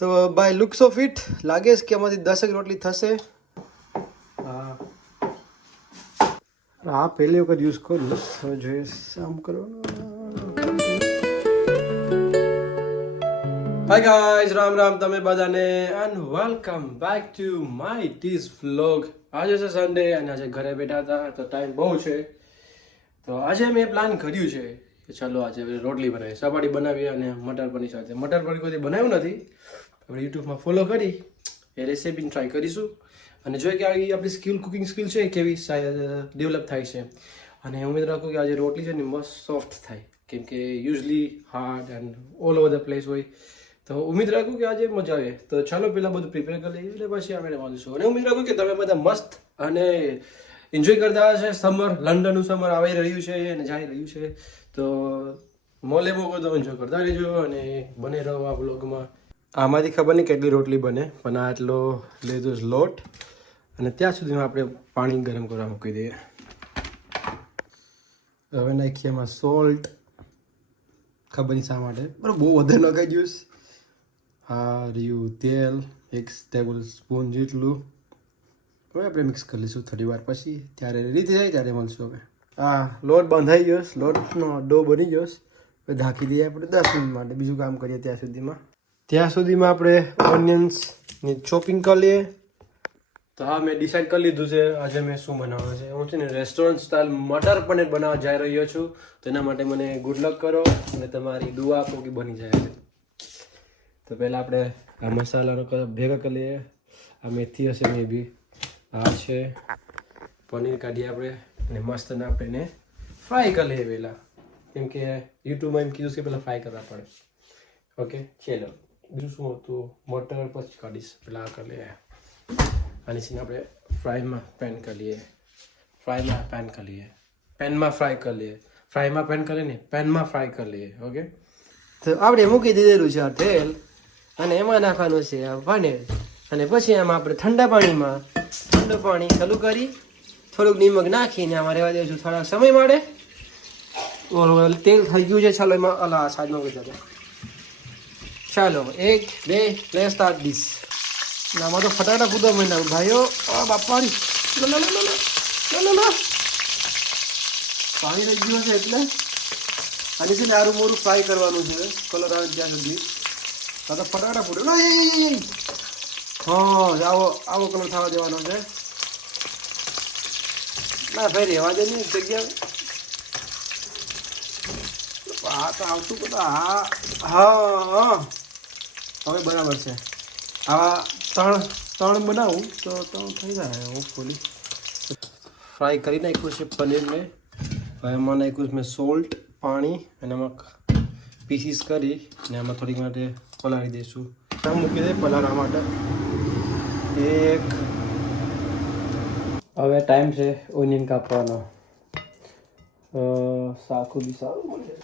તો ભાઈ looks of it લાગે છે કે આમાંથી 10 રોટલી થશે. હા પહેલી વખત યુઝ કરું. હવે જોઈએ આમ કરવાનું. હાય ગાઈઝ, રામ રામ તમે બધાને and welcome back to my tease vlog. આજે છે સન્ડે અને આજે ઘરે બેઠા હતા તો ટાઈમ બહુ છે, તો આજે મેં પ્લાન કર્યું છે કે ચાલો આજે રોટલી બનાવી, સપાટી બનાવી અને મટર પનીર સાથે. મટર પનીર કોઈ બનાવ્યું નથી, આપણે યુટ્યુબમાં ફોલો કરી એ રેસીપી ટ્રાય કરીશું અને જોઈએ કે આપણી કુકિંગ સ્કિલ છે કેવી ડેવલપ થાય છે. અને ઉમેદ રાખું કે આજે રોટલી છે ને મસ્ત સોફ્ટ થાય, કેમ કે usually hard and all over the place હોય. તો ઉમેદ રાખું કે આજે મજા આવે. તો ચાલો પહેલાં બધું પ્રિપેર કરી લઈએ એટલે પછી આપણે મળીશું. અને ઉમેદ રાખું કે તમે બધા મસ્ત અને એન્જોય કરતા હશે. સમર, લંડનનું સમર આવી રહ્યું છે અને જઈ રહ્યું છે, તો મોલે મોકો તો એન્જોય કરતા રહેજો અને બને રહો આ વ્લોગમાં. આમાંથી ખબર નહીં કેટલી રોટલી બને, પણ આ એટલો લીધો લોટ અને ત્યાં સુધીમાં આપણે પાણી ગરમ કરવા મૂકી દઈએ. હવે નાખીએ એમાં સોલ્ટ. ખબર નહીં શા માટે, બરાબર બહુ વધારે નખાઈ જ્યુસ. હા રહ્યું તેલ 1 ટેબલ સ્પૂન જેટલું. હવે આપણે મિક્સ કરી લઈશું થોડી વાર પછી, ત્યારે રીતે જાય ત્યારે મળશું. હવે હા લોટ બંધાઈ ગયો, લોટનો ડો બની ગયો. હવે ઢાંકી દઈએ આપણે 10 મિનિટ માટે, બીજું કામ કરીએ ત્યાં સુધીમાં આપણે ઓનિયન્સની ચોપિંગ કરી લઈએ. તો હા મેં ડિસાઈડ કરી લીધું છે આજે મેં શું બનાવવાનું છે. હું છે ને રેસ્ટોરન્ટ સ્ટાઇલ મટર પનીર બનાવવા જઈ રહ્યો છું, તો એના માટે મને ગુડ લક કરો અને તમારી દુઆ આપો કે બની જાય. તો પહેલાં આપણે આ મસાલાનો ભેગા કરી લઈએ. આ મેથી હશે મે બી, આ છે પનીર કાઢીએ આપણે અને મસ્ત આપણે એને ફ્રાય કરી લઈએ પહેલાં, કેમ કે યુટ્યુબમાં એમ કીધું કે પહેલાં ફ્રાય કરવા પડે. ઓકે ચલો, બીજું શું હતું, મટર પછી કાઢીશ. પહેલાં આ કરી લઈએ અને છે ને આપણે ફ્રાયમાં પેન કરી લઈએ. પેનમાં ફ્રાય કરી લઈએ. ફ્રાયમાં પેન કરી લઈએ, પેનમાં ફ્રાય કરી લઈએ. ઓકે, તો આપણે મૂકી દીધેલું છે આ તેલ અને એમાં નાખવાનું છે આ પનીર. અને પછી એમાં આપણે ઠંડુ પાણી ચાલુ કરી થોડુંક નિમક નાખીને આમાં રહેવા દઈશું થોડાક સમય માટે. તેલ થઈ ગયું છે, ચાલો એમાં અલા સાઈડમાં મૂકી દો. ચાલો 1 2 પ્લે સ્ટાર્ટ ડીશ. આમાં તો ફટાફટ કૂદવા માંડ્યા ભાઈઓ. બાપારી પાણી રહી ગયું છે એટલે આની છે ને આરું મોરું ફ્રાય કરવાનું છે, કલર આવે ત્યાં સુધી. તો ફટાફટ પૂરો હા આવો કલર થવા દેવાનો છે. ના ભાઈ રહેવા દે ને જગ્યા. હા તો આવતું બધા. હા હવે બરાબર છે. આવા ત્રણ બનાવું તો 3 થઈ જાય હોપફુલી. ફ્રાય કરી નાખ્યું છે પનીરને. હવે એમાં નાખ્યું છે મેં સોલ્ટ, પાણી અને એમાં પીસીસ કરી અને એમાં થોડીક માટે પલાળી દઈશું. મૂકી દે પલાળવા માટે. હવે ટાઈમ છે ઓનિયન કાપવાનો. સાખું બી સારું મળે.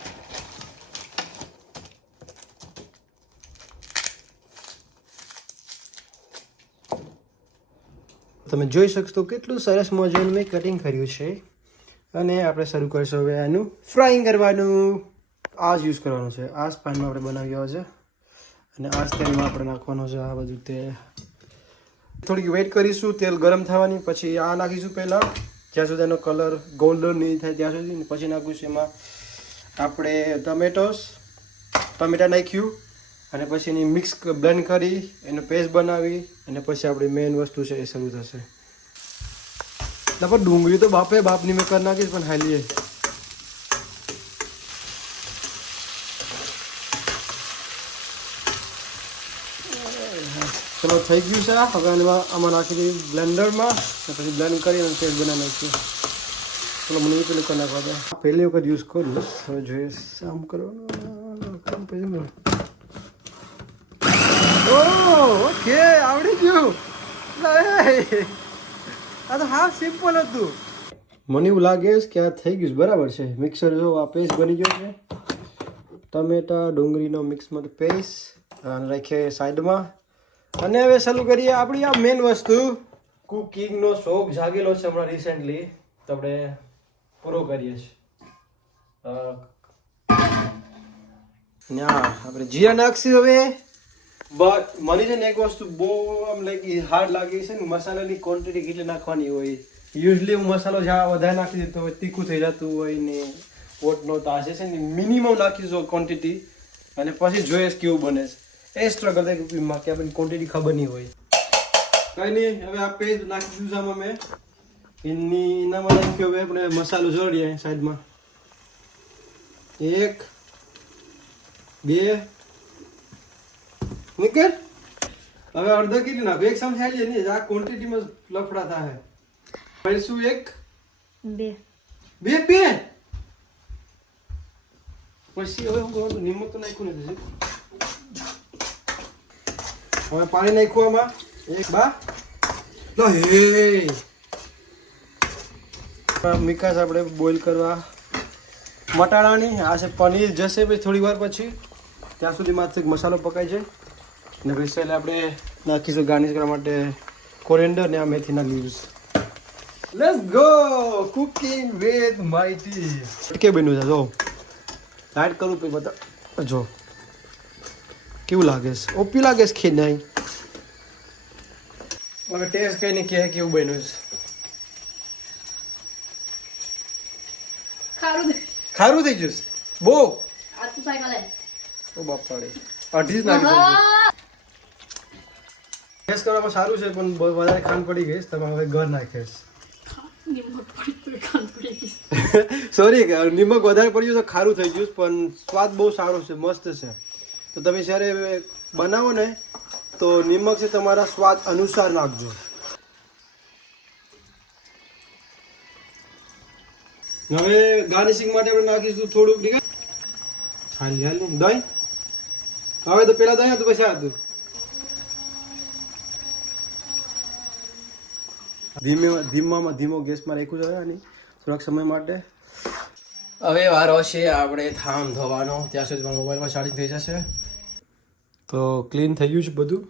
તમે જોઈ શકશો કેટલું સરસ મજાનું મેં કટિંગ કર્યું છે. અને આપણે શરૂ કરીશું હવે આનું ફ્રાઈંગ કરવાનું. આ જ યુઝ કરવાનું છે. આ જ પેનમાં આપણે બનાવ્યો છે અને આ જ તેલમાં આપણે નાખવાનું છે આ બધું તેલ. થોડીક વેઇટ કરીશું તેલ ગરમ થવાની, પછી આ નાખીશું પહેલાં જ્યાં સુધી એનો કલર ગોલ્ડન નહીં થાય ત્યાં સુધી. પછી નાખીશું એમાં આપણે ટમેટા નાખ્યું અને પછી એની મિક્સ બ્લેન્ડ કરી એનો પેસ્ટ બનાવી અને પછી આપણી મેઇન વસ્તુ છે એ શરૂ થશે. એટલે પણ ડુંગળી તો બાપની મેં કરી નાખીશ, પણ હાલી ચલો થઈ ગયું છે. હવે આમાં નાખી દઈએ બ્લેન્ડરમાં પછી બ્લેન્ડ કરી અને પેસ્ટ બનાવી નાખીએ. ચલો મને પેલું કરી નાખવા દે. પહેલી વખત યુઝ કરું, હવે જોઈએ આમ કરવાનું. ઓકે આવડી ગયું. આ તો હા સિમ્પલ હતું. મને એવું લાગે છે કે આ થઈ ગયું બરાબર છે. મિક્સર જો આ પેસ્ટ બની ગયો છે. ટમેટા ડુંગળીનો મિક્સમાં પેસ્ટ રાખીએ સાઈડમાં. અને હવે ચાલુ કરીએ આપણી આ મેઇન વસ્તુ. કુકિંગનો શોખ જાગેલો છે હમણાં રિસેન્ટલી, તો આપણે પૂરો કરીએ છીએ. ના આપણે જીરા નાખશું હવે. બટ મને છે ને એક વસ્તુ બહુ આમ લાગી હાર્ડ લાગી છે ને, મસાલાની ક્વોન્ટિટી કેટલી નાખવાની હોય. યુઝલી હું મસાલો જ્યાં વધારે નાખી દેતો હોય તીખું થઈ જતું હોય ને પોટનો, તો આજે છે ને મિનિમમ નાખીશું ક્વોન્ટિટી, અને પછી જોઈએ કેવું બને છે. એ સ્ટ્રગલ થાય કુકિંગમાં કે આપણને ક્વોન્ટિટી ખબર નહીં હોય. કંઈ નહીં, હવે આ પેસ્ટ નાખી દીધું આમાં મેં. એનામાં નાખ્યો હવે આપણે મસાલો જોડીએ સાઈડમાં. 1 2 નીકળ. હવે અડધો કેટલી નાખો, એક ચમચી આલી નહીં, આ ક્વોન્ટિટીમાં લફડા થાય. પછી શું 1 2 પછી હવે હું નિમક તો નાખ્યું નથી. હવે પાણી નાખ્યું આમાં 1 બા લો હે. મિકાસ આપણે બોઇલ કરવા મટાણાની. આ છે પનીર જશે પછી થોડી વાર પછી, ત્યાં સુધીમાં મસાલો પકાઈ જાય. ને પછી પહેલાં આપણે નાખીશું ગાર્નિશ કરવા માટે કોરિએન્ડર ને આ મેથીના leaves. Let's go cooking with mighty. કે બન્યું છે જો, લાઈટ કરું પછી બતા જો કેવું લાગે છે. ઓપી લાગે છે ખી નહીં. હવે ટેસ્ટ કઈ નહીં કે કેવું બન્યું છે. ખારું થઈ ગયું બહુ. ઓ બાપાડી અઢી જ નાખી ટેસ્ટ કરવામાં સારું છે, પણ વધારે ખાંડ પડી ગઈ. તમે હવે ઘર નાખીશ. સોરી, નિમક વધારે પડ્યું તો ખારું થઈ ગયું, પણ સ્વાદ બહુ સારો છે, મસ્ત છે. તો તમે જ્યારે બનાવો ને તો નિમક છે તમારા સ્વાદ અનુસાર નાખજો. હવે ગાર્નિશિંગ માટે આપણે નાખીશું થોડુંક દહીં. હવે તો પેલા દહીં હતું પછી હતું. ધીમો ગેસમાં રાખ્યું છે આની થોડાક સમય માટે. હવે વારો છે આપણે થામ ધોવાનો. ત્યાં સુધી મોબાઈલમાં ચાર્જિંગ થઈ જશે. તો ક્લીન થઈ ગયું છે બધું.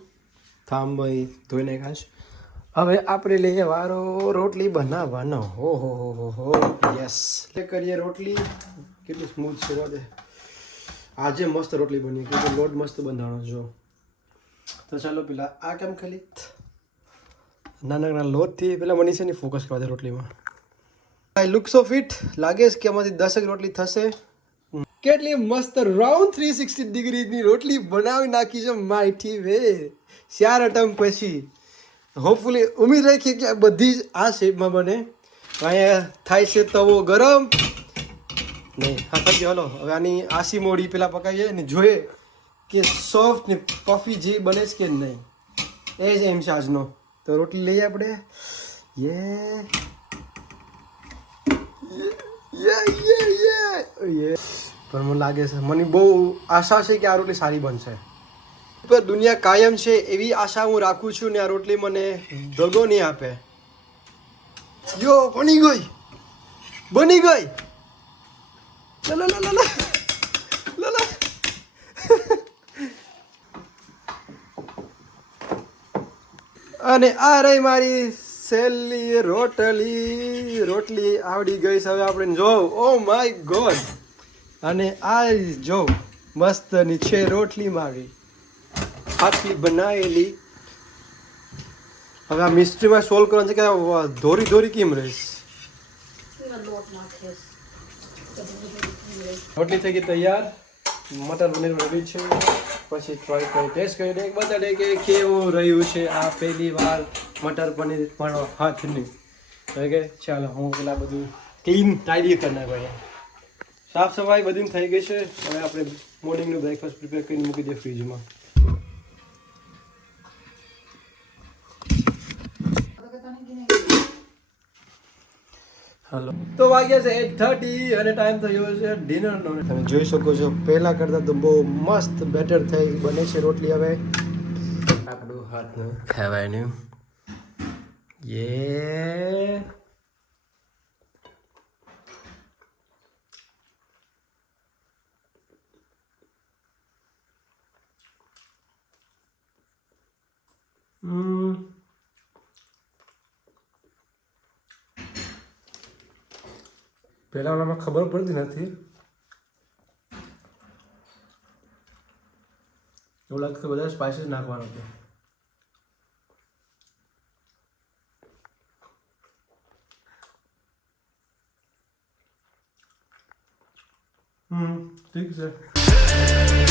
થામ ભાઈ ધોઈ નાખ્યા છે. હવે આપણે લઈએ વારો રોટલી બનાવવાનો. હો યસ, કરીએ રોટલી. કેટલી સ્મૂથ છે દે. આજે મસ્ત રોટલી બની, કે લોટ મસ્ત બંધાણો જો. તો ચાલો પેલા આ કેમ ખાલી નાના લોટથી પેલા મનીષાની ફોકસ કરવા દે રોટલીમાં. I look so fit. લાગે છે કે આમાંથી 10 રોટલી થશે. કેટલી મસ્ત રાઉન્ડ 360 ડિગ્રીની રોટલી બનાવી નાખી છે માઈથી વે 4 અટેમ્પ પછી. હોપફુલી ઉમ્મીદ રાખીએ કે બધી જ આ શેપમાં બને. અહીંયા થાય છે તવો ગરમ નહીં. હા થઈ ગયો. હલો હવે આની આસી મોડી પેલા પકાવીએ ને જોઈએ કે સોફ્ટ ને પફી જે બને છે કે નહીં. એ જ એમ છે આજનો. તો રોટલી લઈએ આપણે. પણ મને લાગે છે, મને બહુ આશા છે કે આ રોટલી સારી બનશે. પર દુનિયા કાયમ છે એવી આશા હું રાખું છું ને આ રોટલી મને દગો નહીં આપે. યો બની ગઈ. અને આ રહી મારી સેલી રોટલી આવડી ગઈ છે. હવે આપણે જો ઓ માય ગોડ. અને આ જો મસ્તની છે રોટલી મારી હાથથી બનાવેલી. હવે આ મિસ્ટ્રીમાં સોલ્વ કરવાનું છે કે ધોરી કેમ રહીશ. રોટલી થઈ ગઈ તૈયાર. મટર પનીર રેડી છે. પછી ટ્રાય કરી ટેસ્ટ કરીને બતાડે કે કેવું રહ્યું છે આ પહેલી વાર મટર પનીર પણ હાથની. ઓકે ચાલો હું પેલા બધું ક્લીન ટાઈડી કરી નાખો. સાફ સફાઈ બધી થઈ ગઈ છે. હવે આપણે મોર્નિંગનું બ્રેકફાસ્ટ પ્રિપેર કરીને મૂકી દઈએ ફ્રીજમાં. હાલો તો વાગ્યા છે 8:30 અને ટાઈમ થયો છે ડિનરનો. તમે જોઈ શકો છો પહેલાં કરતાં તો બહુ મસ્ત બેટર થઈ બને છે રોટલી. હવે આપણું હાથનું ખાવાનું યે પહેલાં ઓલામાં ખબર પડતી નથી. એવું લાગતું વધારે સ્પાઇસીસ નાખવાનો છે. ઠીક છે.